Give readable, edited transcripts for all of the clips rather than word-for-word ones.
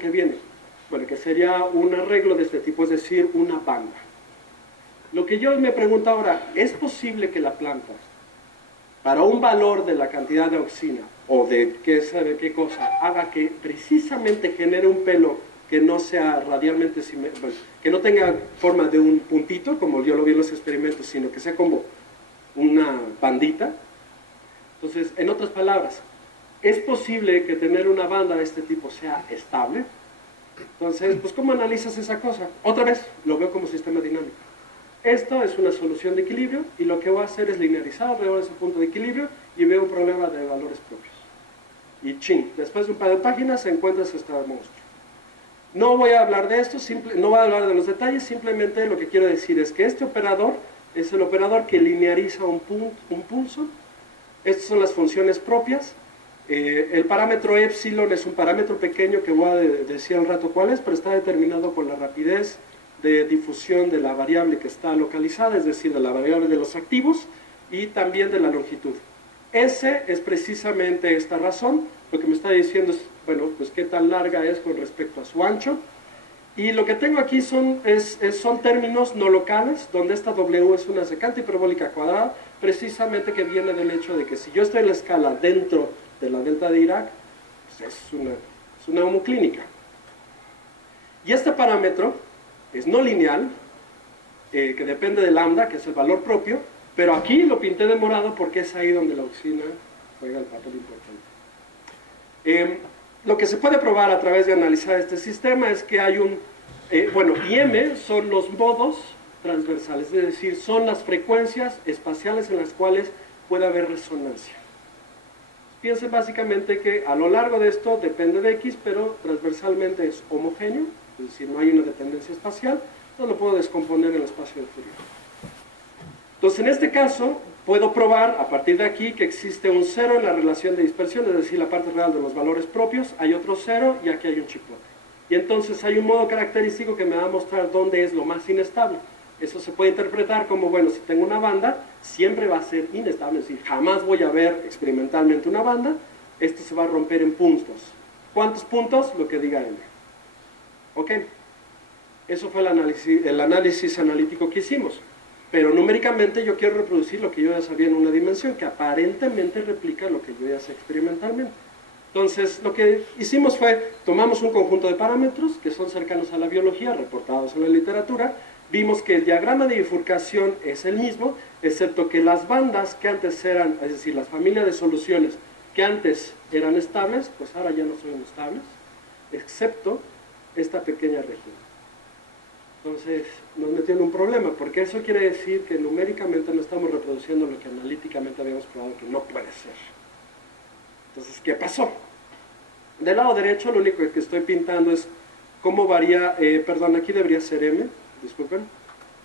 que viene? Bueno, que sería un arreglo de este tipo, es decir, una banda. Lo que yo me pregunto ahora, ¿es posible que la planta, para un valor de la cantidad de auxina, o de qué sabe qué cosa, haga que precisamente genere un pelo que no sea radialmente, que no tenga forma de un puntito, como yo lo vi en los experimentos, sino que sea como una bandita? Entonces, en otras palabras, ¿es posible que tener una banda de este tipo sea estable? Entonces, pues, ¿cómo analizas esa cosa? Otra vez, lo veo como sistema dinámico. Esto es una solución de equilibrio y lo que voy a hacer es linearizar alrededor de ese punto de equilibrio y veo un problema de valores propios. Y ching, después de un par de páginas encuentras este monstruo. No voy a hablar de esto, no voy a hablar de los detalles, simplemente lo que quiero decir es que este operador es el operador que lineariza un pulso. Estas son las funciones propias. El parámetro epsilon es un parámetro pequeño que voy a decir al rato cuál es, pero está determinado por la rapidez de difusión de la variable que está localizada, es decir, de la variable de los activos y también de la longitud. S es precisamente esta razón. Lo que me está diciendo es, bueno, pues qué tan larga es con respecto a su ancho. Y lo que tengo aquí son términos no locales, donde esta W es una secante hiperbólica cuadrada, precisamente que viene del hecho de que si yo estoy en la escala dentro de la delta de Dirac, pues es una homoclínica. Y este parámetro es no lineal, que depende de lambda, que es el valor propio, pero aquí lo pinté de morado porque es ahí donde la auxina juega el papel importante. Lo que se puede probar a través de analizar este sistema es que hay un, IM son los modos transversales, es decir, son las frecuencias espaciales en las cuales puede haber resonancia. Piensen básicamente que a lo largo de esto depende de X, pero transversalmente es homogéneo, es decir, no hay una dependencia espacial, no lo puedo descomponer en el espacio de Fourier. Entonces, en este caso, puedo probar a partir de aquí que existe un cero en la relación de dispersión, es decir, la parte real de los valores propios, hay otro cero y aquí hay un chipote. Y entonces hay un modo característico que me va a mostrar dónde es lo más inestable. Eso se puede interpretar como, bueno, si tengo una banda, siempre va a ser inestable, es decir, jamás voy a ver experimentalmente una banda, esto se va a romper en puntos. ¿Cuántos puntos? Lo que diga M. ¿Ok? Eso fue el análisis analítico que hicimos. Pero numéricamente yo quiero reproducir lo que yo ya sabía en una dimensión, que aparentemente replica lo que yo ya sé experimentalmente. Entonces, lo que hicimos fue, tomamos un conjunto de parámetros que son cercanos a la biología, reportados en la literatura, vimos que el diagrama de bifurcación es el mismo, excepto que las bandas que antes eran, es decir, las familias de soluciones que antes eran estables, pues ahora ya no son estables, excepto esta pequeña región. Entonces, nos metió en un problema, porque eso quiere decir que numéricamente no estamos reproduciendo lo que analíticamente habíamos probado que no puede ser. Entonces, ¿qué pasó? Del lado derecho, lo único que estoy pintando es cómo varía, aquí debería ser M, disculpen,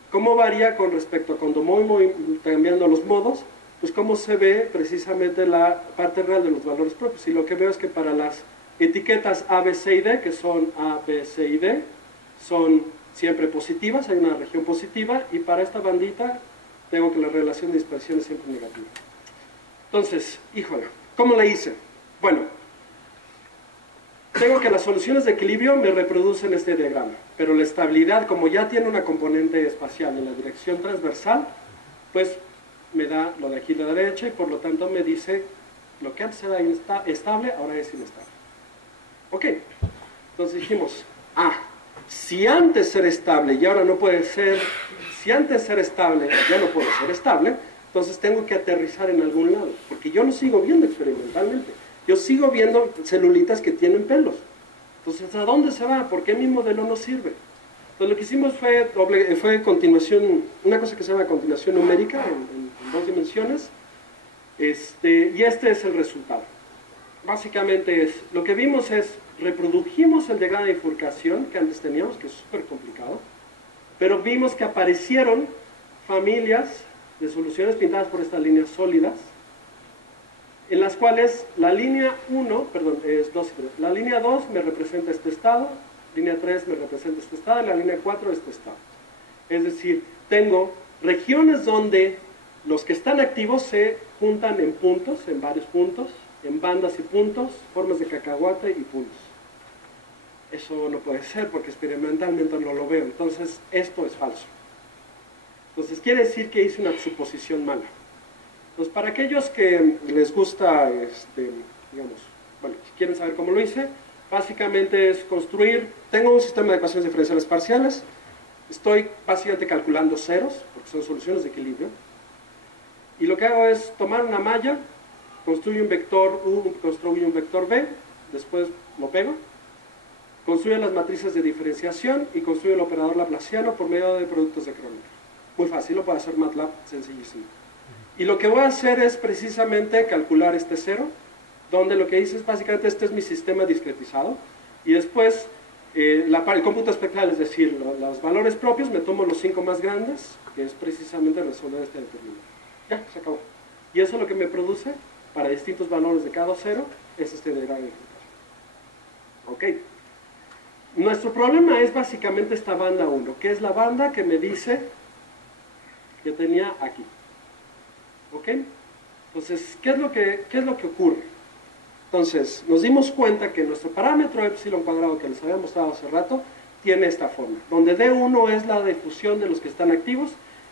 cómo varía con respecto a cuando voy cambiando los modos, pues cómo se ve precisamente la parte real de los valores propios. Y lo que veo es que para las etiquetas A, B, C y D, que son A, B, C y D, son siempre positivas, hay una región positiva, y para esta bandita tengo que la relación de dispersión es siempre negativa. Entonces, híjole, ¿cómo la hice? Bueno, tengo que las soluciones de equilibrio me reproducen este diagrama, pero la estabilidad, como ya tiene una componente espacial en la dirección transversal, pues me da lo de aquí a la derecha y por lo tanto me dice lo que antes era estable, ahora es inestable. Ok, entonces dijimos, si antes era estable y ahora no puede ser, si antes era estable ya no puede ser estable, entonces tengo que aterrizar en algún lado, porque yo lo sigo viendo experimentalmente. Yo sigo viendo celulitas que tienen pelos. Entonces, ¿a dónde se va? ¿Por qué mi modelo no sirve? Entonces, lo que hicimos fue continuación, una cosa que se llama continuación numérica en dos dimensiones, y este es el resultado. Básicamente lo que vimos es, reprodujimos el diagrama de bifurcación que antes teníamos, que es súper complicado, pero vimos que aparecieron familias de soluciones pintadas por estas líneas sólidas, en las cuales la línea 1, perdón, es 2 y 3. La línea 2 me representa este estado, línea 3 me representa este estado, y la línea 4 este estado. Es decir, tengo regiones donde los que están activos se juntan en puntos, en varios puntos, en bandas y puntos, formas de cacahuate y puntos. Eso no puede ser porque experimentalmente no lo veo. Entonces, esto es falso. Entonces, quiere decir que hice una suposición mala. Entonces, para aquellos que les gusta, digamos, bueno, si quieren saber cómo lo hice, básicamente es construir, tengo un sistema de ecuaciones diferenciales parciales, estoy básicamente calculando ceros, porque son soluciones de equilibrio, y lo que hago es tomar una malla, construyo un vector U, construyo un vector B, después lo pego, construyo las matrices de diferenciación y construyo el operador laplaciano por medio de productos de Kronecker. Muy fácil, lo puede hacer MATLAB, sencillísimo. Y lo que voy a hacer es precisamente calcular este cero, donde lo que dice es básicamente este es mi sistema discretizado, y después el cómputo espectral, es decir, los valores propios, me tomo los 5 más grandes, que es precisamente resolver este determinante. Ya, se acabó. Y eso lo que me produce, para distintos valores de cada cero, es este diagrama de fructaje. Ok. Nuestro problema es básicamente esta banda 1, que es la banda que me dice que tenía aquí. ¿Ok? Entonces, ¿qué es lo que ocurre? Entonces, nos dimos cuenta que nuestro parámetro epsilon cuadrado que les había mostrado hace rato tiene esta forma, donde D1 es la difusión de los que están activos,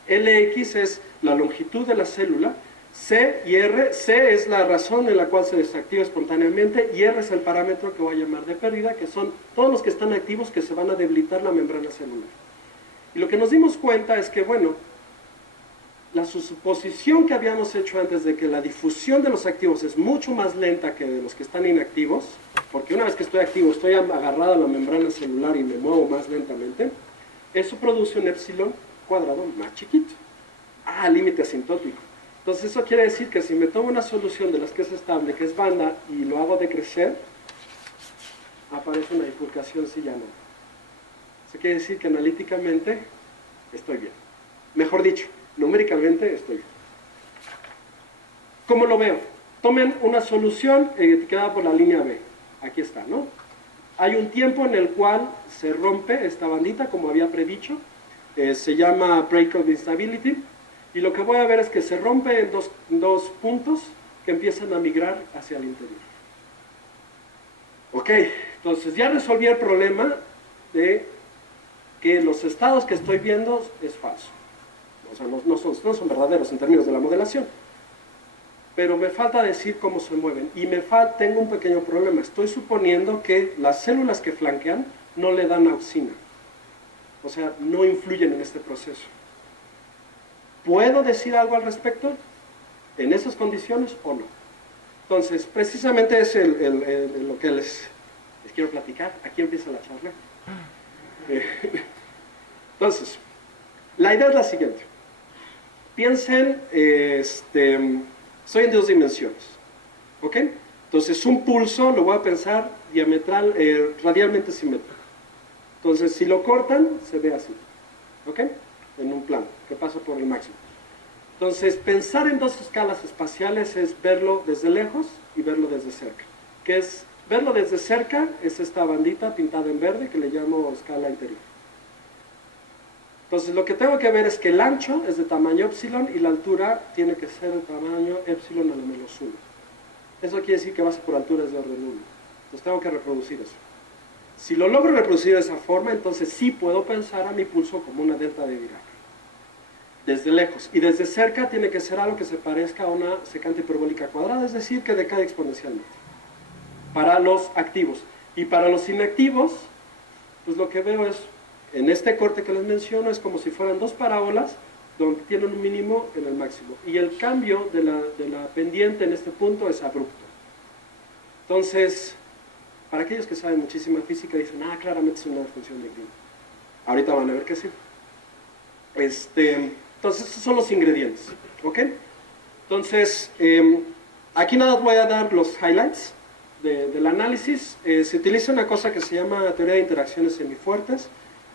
Lx es la longitud de la célula, C y R, C es la razón en la cual se desactiva espontáneamente y R es el parámetro que voy a llamar de pérdida, que son todos los que están activos que se van a debilitar la membrana celular. Y lo que nos dimos cuenta es que, bueno, la suposición que habíamos hecho antes de que la difusión de los activos es mucho más lenta que de los que están inactivos, porque una vez que estoy activo estoy agarrado a la membrana celular y me muevo más lentamente, eso produce un epsilon cuadrado más chiquito, límite asintótico. Entonces eso quiere decir que si me tomo una solución de las que es estable, que es banda, y lo hago decrecer, aparece una bifurcación sí ya no. Eso quiere decir que analíticamente estoy bien. Mejor dicho, numéricamente estoy bien. ¿Cómo lo veo? Tomen una solución etiquetada por la línea B. Aquí está, ¿no? Hay un tiempo en el cual se rompe esta bandita, como había predicho. Se llama breakout instability. Y lo que voy a ver es que se rompe en dos puntos que empiezan a migrar hacia el interior. Ok, entonces ya resolví el problema de que los estados que estoy viendo es falso. O sea, no son verdaderos en términos de la modelación. Pero me falta decir cómo se mueven. Y tengo un pequeño problema. Estoy suponiendo que las células que flanquean no le dan auxina. O sea, no influyen en este proceso. ¿Puedo decir algo al respecto en esas condiciones o no? Entonces, precisamente es lo que les quiero platicar. Aquí empieza la charla. Entonces, la idea es la siguiente. Piensen, soy en 2 dimensiones. ¿Ok? Entonces, un pulso lo voy a pensar radialmente simétrico. Entonces, si lo cortan, se ve así. ¿Ok? En un plano que pasa por el máximo. Entonces, pensar en 2 escalas espaciales es verlo desde lejos y verlo desde cerca. ¿Qué es? Verlo desde cerca es esta bandita pintada en verde que le llamo escala interior. Entonces, lo que tengo que ver es que el ancho es de tamaño epsilon y la altura tiene que ser de tamaño epsilon a la menos 1. Eso quiere decir que va a ser por alturas de orden 1. Entonces, tengo que reproducir eso. Si lo logro reproducir de esa forma, entonces sí puedo pensar a mi pulso como una delta de Dirac. Desde lejos. Y desde cerca tiene que ser algo que se parezca a una secante hiperbólica cuadrada, es decir, que decae exponencialmente. Para los activos. Y para los inactivos, pues lo que veo es, en este corte que les menciono, es como si fueran 2 parábolas donde tienen un mínimo en el máximo. Y el cambio de la pendiente en este punto es abrupto. Entonces, para aquellos que saben muchísima física, dicen, claramente es una función de Green. Ahorita van a ver que sí. Entonces, estos son los ingredientes. ¿Ok? Entonces, aquí nada más voy a dar los highlights del análisis. Se utiliza una cosa que se llama teoría de interacciones semifuertes.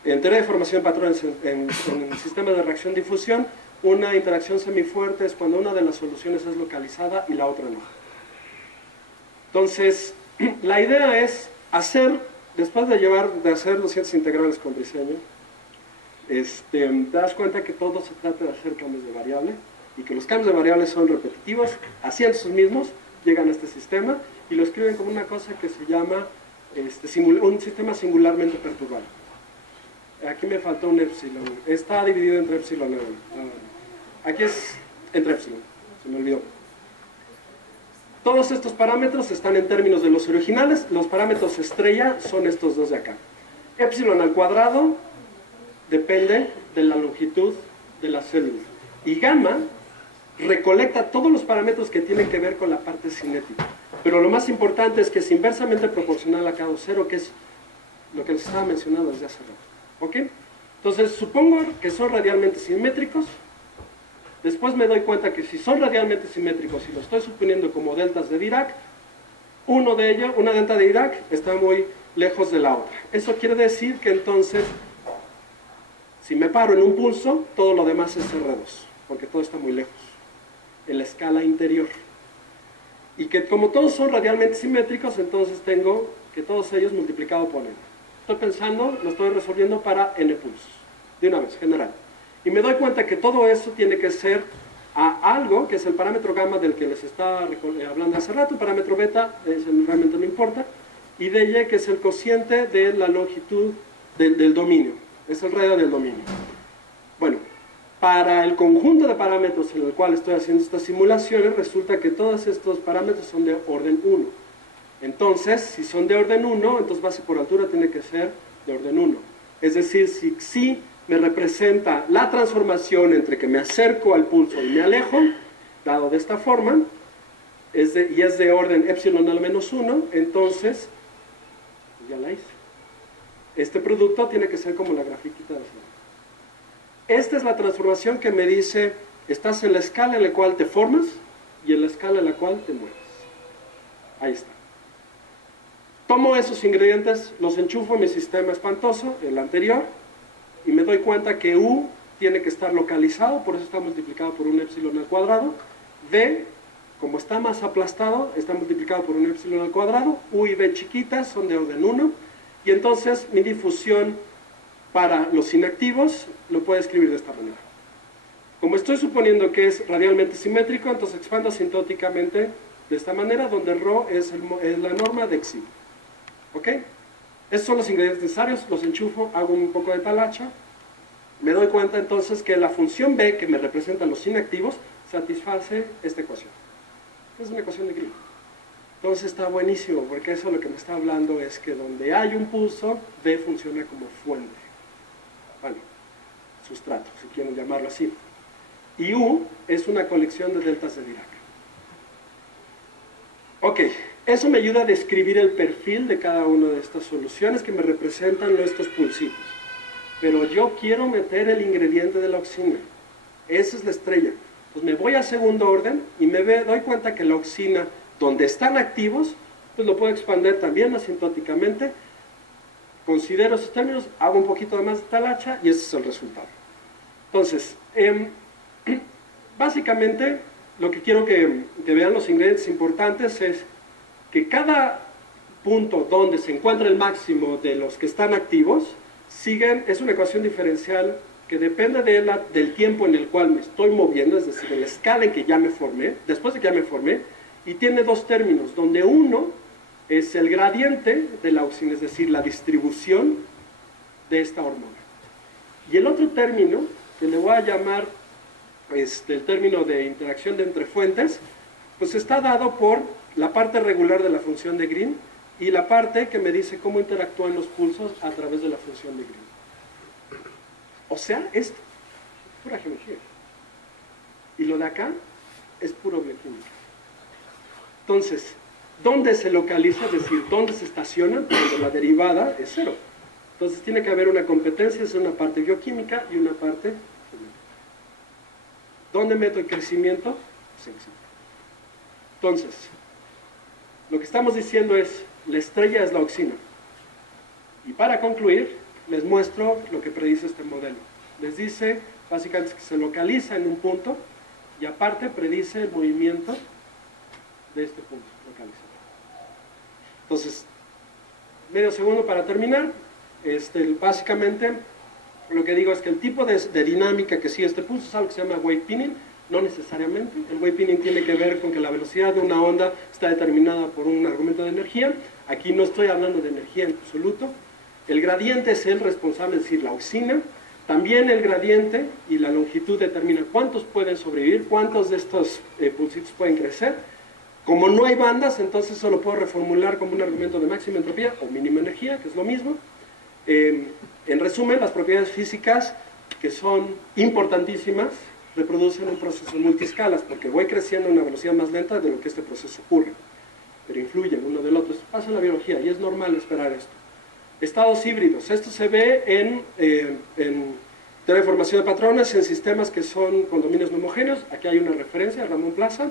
En teoría de formación de patrones en sistemas de reacción-difusión, una interacción semifuerte es cuando una de las soluciones es localizada y la otra no. Entonces, la idea es después de hacer los cientos integrales con diseño, te das cuenta que todo se trata de hacer cambios de variable y que los cambios de variables son repetitivos, haciendo sus mismos, llegan a este sistema y lo escriben como una cosa que se llama un sistema singularmente perturbado. Aquí me faltó un epsilon. Está dividido entre epsilon y epsilon. Aquí es entre epsilon. Se me olvidó. Todos estos parámetros están en términos de los originales. Los parámetros estrella son estos dos de acá. Epsilon al cuadrado depende de la longitud de la célula. Y gamma recolecta todos los parámetros que tienen que ver con la parte cinética. Pero lo más importante es que es inversamente proporcional a cada cero, que es lo que les estaba mencionando desde hace rato. ¿Ok? Entonces, supongo que son radialmente simétricos. Después me doy cuenta que si son radialmente simétricos y lo estoy suponiendo como deltas de Dirac, una delta de Dirac está muy lejos de la otra. Eso quiere decir que entonces, si me paro en un pulso, todo lo demás es R2, porque todo está muy lejos, en la escala interior. Y que como todos son radialmente simétricos, entonces tengo que todos ellos multiplicado por n. Estoy pensando, lo estoy resolviendo para n pulsos, de una vez, general. Y me doy cuenta que todo eso tiene que ser a algo, que es el parámetro gamma del que les estaba hablando hace rato, el parámetro beta, realmente no importa, y dy, que es el cociente de la longitud del dominio, es el radio del dominio. Bueno, para el conjunto de parámetros en el cual estoy haciendo estas simulaciones, resulta que todos estos parámetros son de orden 1. Entonces, si son de orden 1, entonces base por altura tiene que ser de orden 1. Es decir, si xi me representa la transformación entre que me acerco al pulso y me alejo, dado de esta forma, y es de orden epsilon al menos 1, entonces, ya la hice. Este producto tiene que ser como la grafiquita de la. Esta es la transformación que me dice, estás en la escala en la cual te formas y en la escala en la cual te mueves. Ahí está. Tomo esos ingredientes, los enchufo en mi sistema espantoso, el anterior, y me doy cuenta que U tiene que estar localizado, por eso está multiplicado por un epsilon al cuadrado. D, como está más aplastado, está multiplicado por un epsilon al cuadrado. U y B chiquitas son de orden 1. Y entonces mi difusión para los inactivos lo puedo escribir de esta manera. Como estoy suponiendo que es radialmente simétrico, entonces expando asintóticamente de esta manera, donde ρ es la norma de xi. ¿Ok? Estos son los ingredientes necesarios, los enchufo, hago un poco de talacha, me doy cuenta entonces que la función B, que me representa los inactivos, satisface esta ecuación. Es una ecuación de Green. Entonces está buenísimo, porque eso lo que me está hablando es que donde hay un pulso, B funciona como fuente. Bueno, sustrato, si quieren llamarlo así. Y U es una colección de deltas de Dirac. Ok, eso me ayuda a describir el perfil de cada una de estas soluciones que me representan estos pulsitos. Pero yo quiero meter el ingrediente de la oxina. Esa es la estrella. Pues me voy a segundo orden y doy cuenta que la oxina, donde están activos, pues lo puedo expandir también asintóticamente. Considero esos términos, hago un poquito más de talacha y ese es el resultado. Entonces, básicamente, lo que quiero que vean los ingredientes importantes es que cada punto donde se encuentra el máximo de los que están activos, es una ecuación diferencial que depende del tiempo en el cual me estoy moviendo, es decir, de la escala en que ya me formé, después de que ya me formé, y tiene dos términos, donde uno es el gradiente de la oxina, es decir, la distribución de esta hormona. Y el otro término, que le voy a llamar el término de interacción de entre fuentes, pues está dado por la parte regular de la función de Green y la parte que me dice cómo interactúan los pulsos a través de la función de Green. O sea, esto, pura geometría. Y lo de acá es puro bioquímica. Entonces, ¿dónde se localiza? Es decir, ¿dónde se estaciona? Cuando la derivada es cero. Entonces tiene que haber una competencia, es una parte bioquímica y una parte geométrica. ¿Dónde meto el crecimiento? Pues en sí. Entonces, lo que estamos diciendo es, la estrella es la oxina. Y para concluir, les muestro lo que predice este modelo. Les dice, básicamente, que se localiza en un punto y aparte predice el movimiento de este punto localizado. Entonces, medio segundo para terminar. Básicamente, lo que digo es que el tipo de dinámica que sigue este pulso es algo que se llama wave pinning. No necesariamente. El wave pinning tiene que ver con que la velocidad de una onda está determinada por un argumento de energía. Aquí no estoy hablando de energía en absoluto. El gradiente es el responsable, es decir, la auxina. También el gradiente y la longitud determinan cuántos pueden sobrevivir, cuántos de estos pulsitos pueden crecer. Como no hay bandas, entonces solo puedo reformular como un argumento de máxima entropía o mínima energía, que es lo mismo. En resumen, las propiedades físicas, que son importantísimas, reproducen un proceso en multiescalas, porque voy creciendo a una velocidad más lenta de lo que este proceso ocurre, pero influyen uno del otro. Esto pasa en la biología y es normal esperar esto. Estados híbridos. Esto se ve en teoría de formación de patrones, en sistemas que son con dominios no homogéneos. Aquí hay una referencia, Ramón Plaza.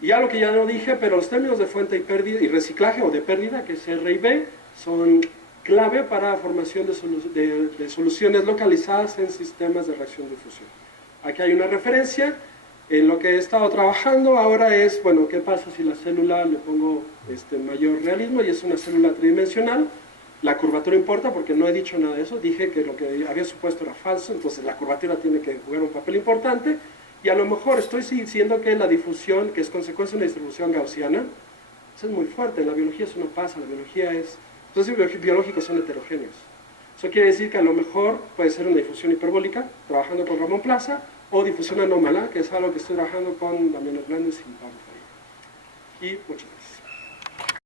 Y algo que ya no dije, pero los términos de fuente y pérdida y reciclaje o de pérdida, que es R y B, son clave para la formación de soluciones localizadas en sistemas de reacción de fusión. Aquí hay una referencia. En lo que he estado trabajando ahora es, bueno, ¿qué pasa si la célula le pongo mayor realismo y es una célula tridimensional? La curvatura importa porque no he dicho nada de eso, dije que lo que había supuesto era falso, entonces la curvatura tiene que jugar un papel importante, y a lo mejor estoy diciendo que la difusión, que es consecuencia de una distribución gaussiana, eso es muy fuerte. En la biología eso no pasa, la biología es... Los procesos biológicos son heterogéneos. Eso quiere decir que a lo mejor puede ser una difusión hiperbólica, trabajando con Ramón Plaza, o difusión anómala, que es algo que estoy trabajando con Damián Hernández y Pablo Faría. Y muchas gracias.